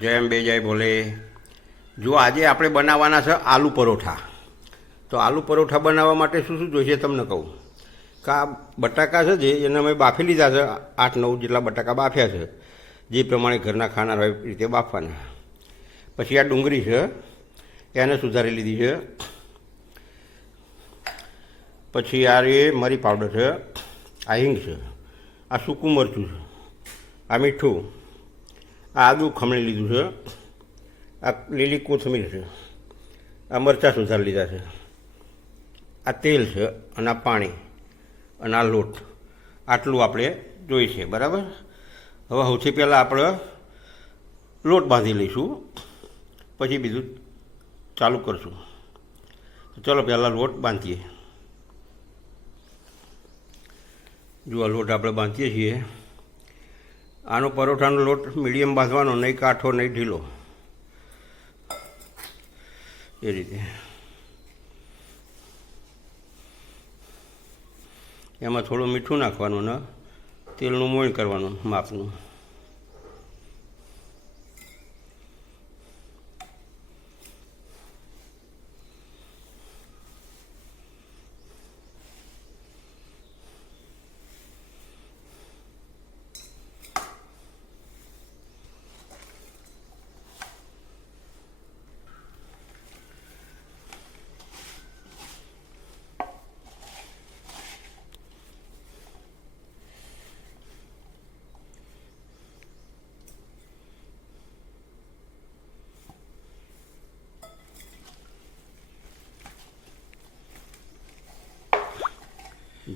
જય અંબે જય ભોલે જો આજે આપણે બનાવવાના છે આલુ પરોઠા, તો આલુ પરોઠા બનાવવા માટે શું શું જોઈશે તમને કહું? કે આ બટાકા છે જે એને અમે બાફી લીધા છે, આઠ નવ જેટલા બટાકા બાફ્યા છે, જે પ્રમાણે ઘરના ખાનાર હોય એ રીતે બાફવાના. પછી આ ડુંગળી છે, એને સુધારી લીધી છે. પછી આ એ મરી પાવડર છે, આ હિંગ છે, આ સૂકું મરચું છે, આ મીઠું આદું ખમણી લીધું છે. આ લીલી કોથમીર છે. આ મરચાં સુધારી લીધા છે. આ તેલ છે અને આ પાણી અને આ લોટ. આટલું આપણે જોઈશે બરાબર? હવે સૌથી પહેલાં આપણે લોટ બાંધી લઈશું. પછી બીજું ચાલુ કરશું. ચલો પહેલાં લોટ બાંધીએ. જો આ લોટ આપણે બાંધીએ છીએ. આનો પરોઠાનો લોટ મીડિયમ બાંધવાનો, નહીં કાઠો, નહીં ઢીલો. એ રીતે. એમાં થોડું મીઠું નાખવાનું ને તેલનું મોણ કરવાનું, માપનું.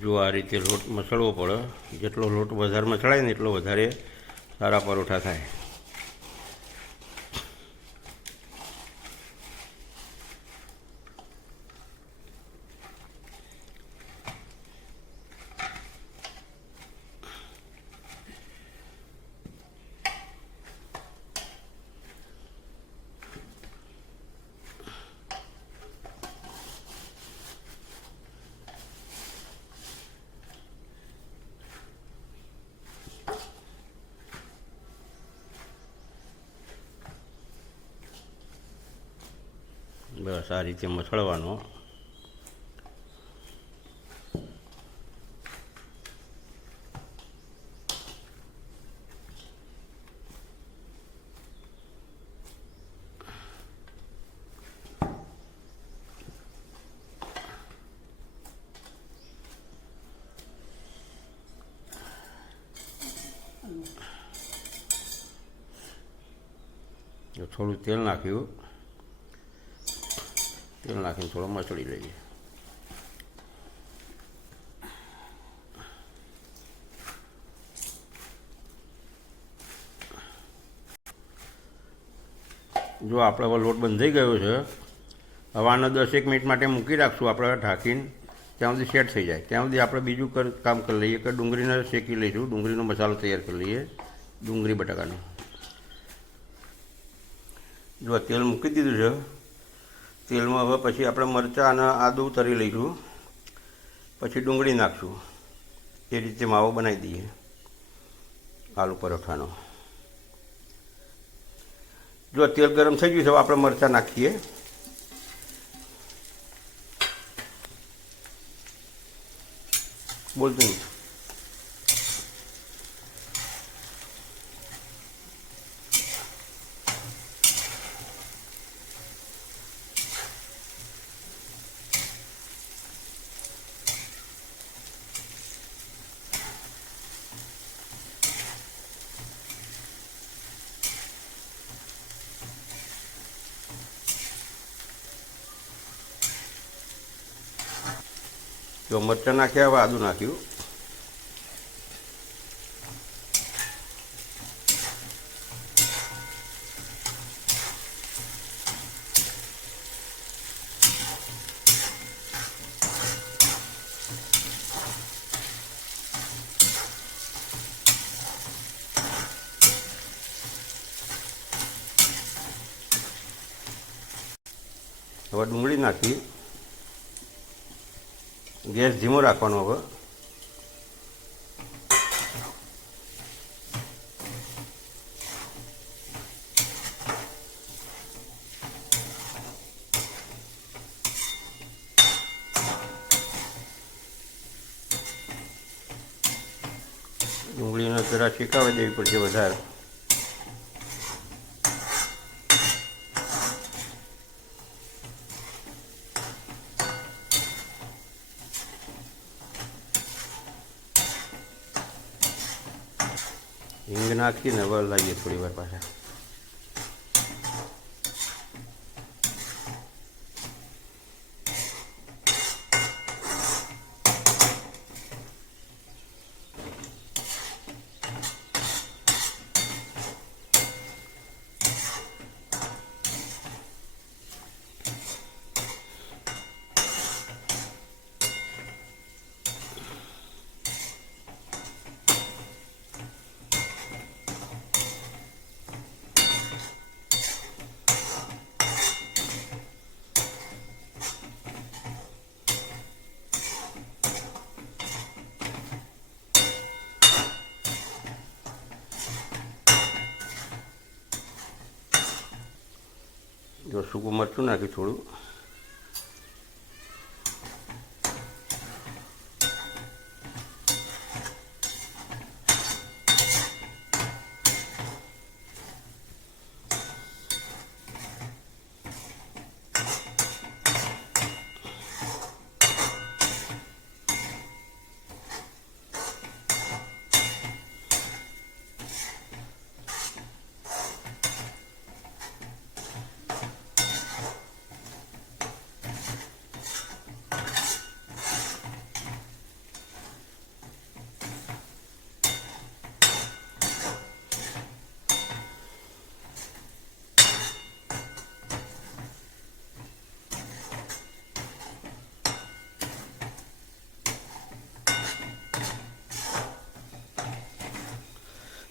જો આ રીતે લોટ મસળવો પડે, જેટલો લોટ વધારે મસળાય ને એટલો વધારે સારા પરોઠા થાય. બસ આ રીતે મસળવાનો થોડું તેલ નાખ્યું. તેલ નાખીને થોડો મસળી લઈએ જો આપણે હવે લોટ બંધાઈ ગયો છે, હવે આને એક મિનિટ માટે મૂકી રાખશું, આપણે ઢાંકીને ત્યાં સુધી સેટ થઈ જાય. ત્યાં સુધી આપણે બીજું કામ કરી લઈએ કે ડુંગળીને શેકી લઈશું. ડુંગળીનો મસાલો તૈયાર કરી લઈએ, ડુંગળી બટાકાનો. જો તેલ મૂકી દીધું છે તેલમાં હવે પછી આપણે મરચાં અને આદું તરી લઈશું. પછી ડુંગળી નાખશું. એ રીતે માવો બનાવી દઈએ. આલુ પરોઠાનો. જો તેલ ગરમ થઈ ગયું છે આપણે મરચાં નાખીએ. બોલતું જો મરચાં નાખ્યા હવે આદું નાખ્યું. હવે ડુંગળી નાખી. ગેસ ધીમો રાખવાનો હવે. ડુંગળીનો જરા શેકાવી દેવી પડશે વધારે. નાખીને હવે લાવીએ થોડી વાર પાછા. જો સૂકું મરચું નાખ્યું થોડું.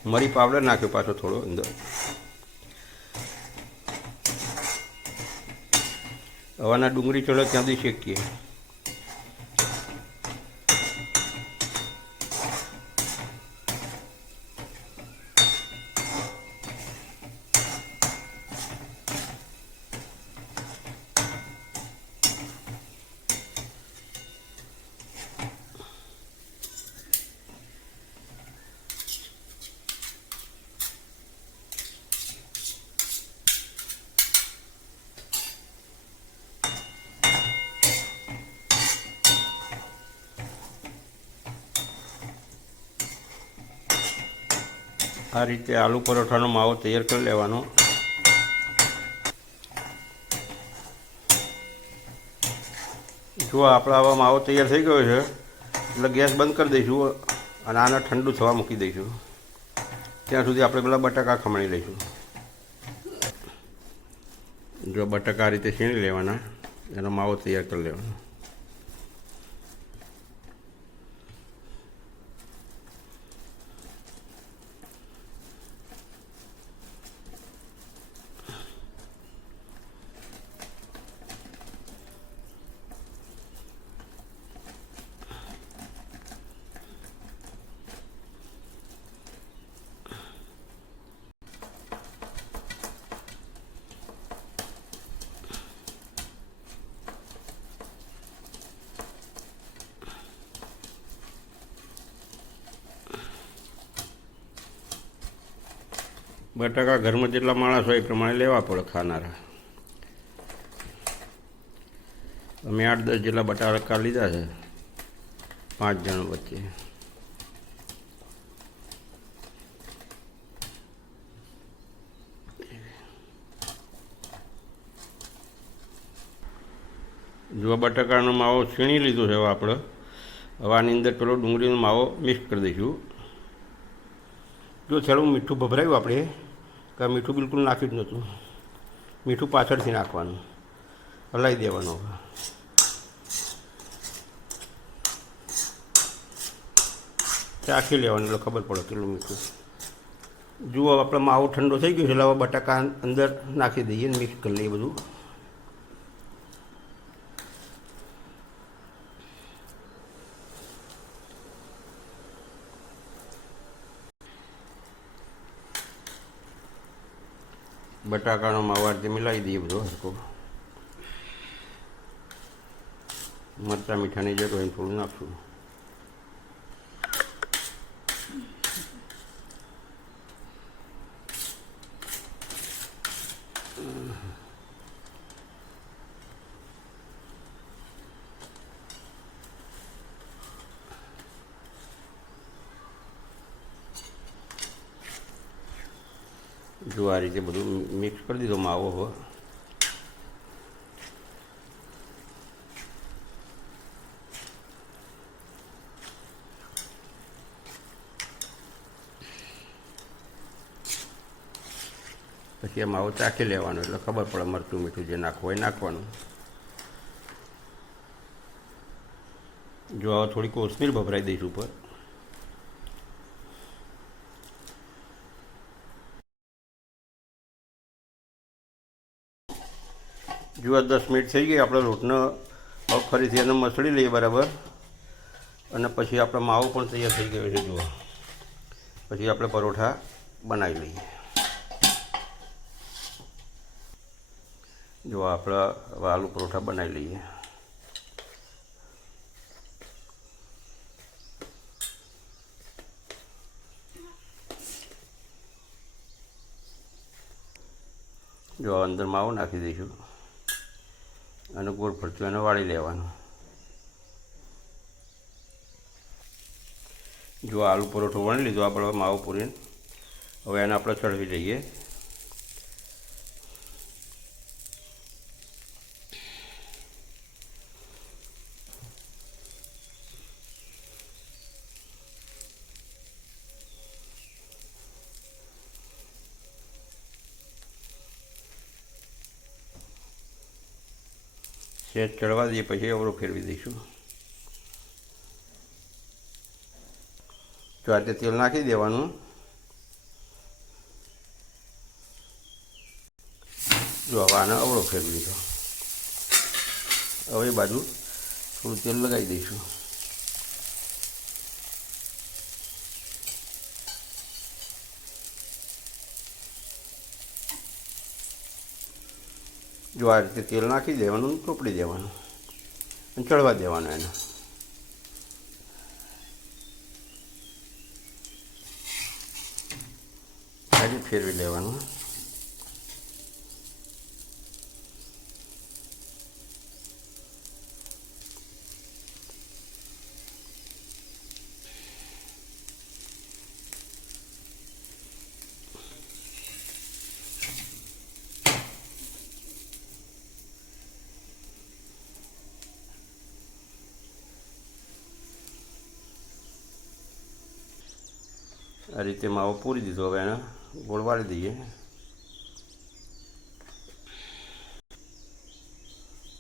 મરી પાવડર નાખ્યો પાછો થોડો અંદર. હવાના ડુંગળી ચડો ત્યાંથી શેકીએ. આ રીતે આલુ પરોઠાનો માવો તૈયાર કરી લેવાનો. જો આપણા આવા માવો તૈયાર થઈ ગયો છે. એટલે ગેસ બંધ કરી દઈશું અને આને ઠંડુ થવા મૂકી દઈશું. ત્યાં સુધી આપણે પેલા બટાકા ખમણી લઈશું. જો બટાકા આ રીતે છીણી લેવાના, એનો માવો તૈયાર કરી લેવાનો. બટાકા ઘરમાં જેટલા માણસ હોય એ પ્રમાણે લેવા પડે ખાનારા. અમે આઠ દસ જેટલા બટાકા લીધા છે. પાંચ જણ વચ્ચે. જો બટાકાનો માવો છીણી લીધો છે આપણે, હવે આની અંદર પેલો ડુંગળીનો માવો મિક્સ કરી દઈશું. જો થોડું મીઠું ભભરાયું આપણે. કે મીઠું બિલકુલ નાખ્યું જ નહોતું. મીઠું પાછળથી નાખવાનું. હલાવી દેવાનું ચાખી લેવાનું, એટલે ખબર પડે કેટલું મીઠું. જુઓ આપણે માવો ઠંડો થઈ ગયો છે, એટલે હવે બટાકા અંદર નાખી દઈએ ને મિક્સ કરી લઈએ બધું. બટાકાનો માવારથી મિલાવી દઈએ બધો હરકો મરચાં મીઠાની જરૂર હોય થોડું નાખશું જો આ રીતે બધું મિક્સ કરી દીધો, માવો હવે પછી આ માવો ચાખી લેવાનો, એટલે ખબર પડે મરચું મીઠું જે નાખવું હોય નાખવાનું. જો થોડી કોથમીર ભભરાઈ દઈશ ઉપર. જો આ દસ મિનિટ થઈ ગઈ, આપણે લોટને ફરીથી એને મસળી લઈએ બરાબર. અને પછી આપણો માવો પણ તૈયાર થઈ ગયો છે જુઓ પછી આપણે પરોઠા બનાવી લઈએ. જો આપણે આલુ પરોઠા બનાવી લઈએ. જો અંદર માવો નાખી દઈશું. અને ગોળ ફરતું એને વાળી લેવાનું. જો આલુ પરોઠો વણી લીધો આપણે માવો પૂરીને. હવે એને આપણે ચડવી દઈએ. સેજ ચડવા દઈએ, પછી અવરો ફેરવી દઈશું. તો આજે તેલ નાખી દેવાનું. જો હવે આને અવળો ફેરવી દીધો હવે બાજુ થોડું તેલ લગાવી દઈશું. જો આ રીતે તેલ નાખી દેવાનું ચોપડી દેવાનું. અને ચડવા દેવાનું એને. હજી ફેરવી લેવાનું. આ રીતે માવો પૂરી દીધો. હવે એને ગોળવાડી દઈએ.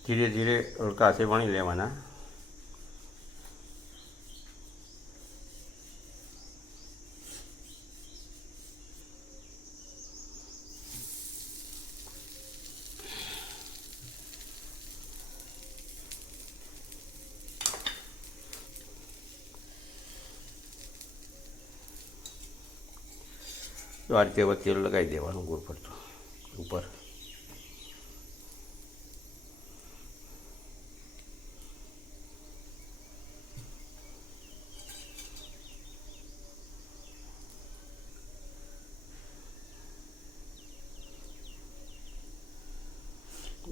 ધીરે ધીરે કાસે વણી લેવાના. તો આ રીતે વચ્ચે લગાવી દેવાનું ગોળ પર ઉપર.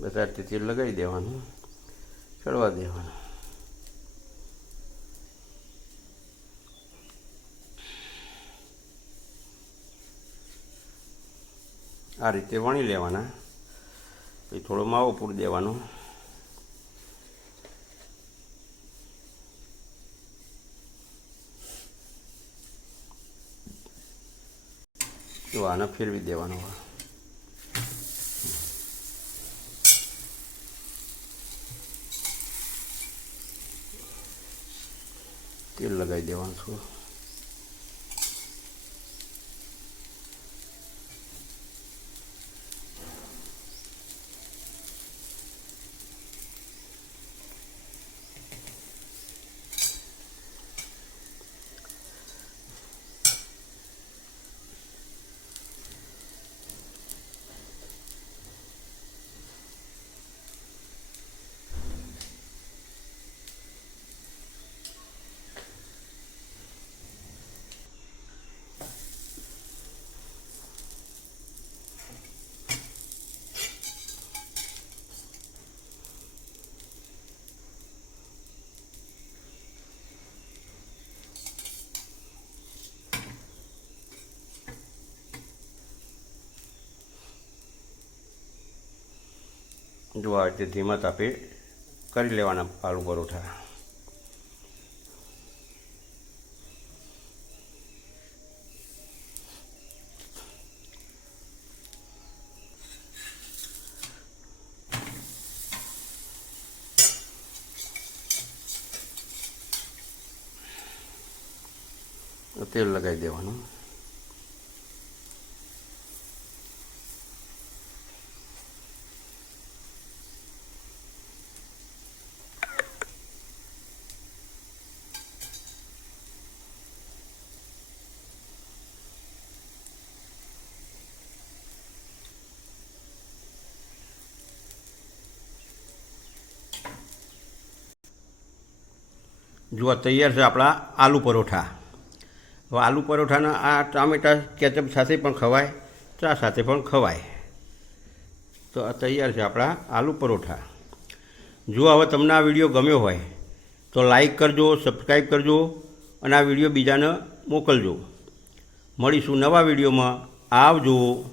બધા તેલ લગાવી દેવાનું, ચડવા દેવાનું. આ રીતે વણી લેવાના. પછી થોડો માવો પૂરી દેવાનો. તો આને ફેરવી દેવાનો તેલ લગાવી દેવાનું છું જો આ રીતે ધીમા તાપે કરી લેવાના આલુ પરોઠા. તેલ લગાવી દેવાનું. જો આ તૈયાર છે આપણા આલુ પરોઠા. હવે આલુ પરોઠાના આ ટામેટા કેચઅપ સાથે પણ ખવાય, ચા સાથે પણ ખવાય. તો આ તૈયાર છે આપણા આલુ પરોઠા. જો હવે તમને આ વીડિયો ગમ્યો હોય, તો લાઈક કરજો સબસ્ક્રાઈબ કરજો, અને આ વીડિયો બીજાને મોકલજો. મળીશું નવા વિડીયોમાં. આવજો.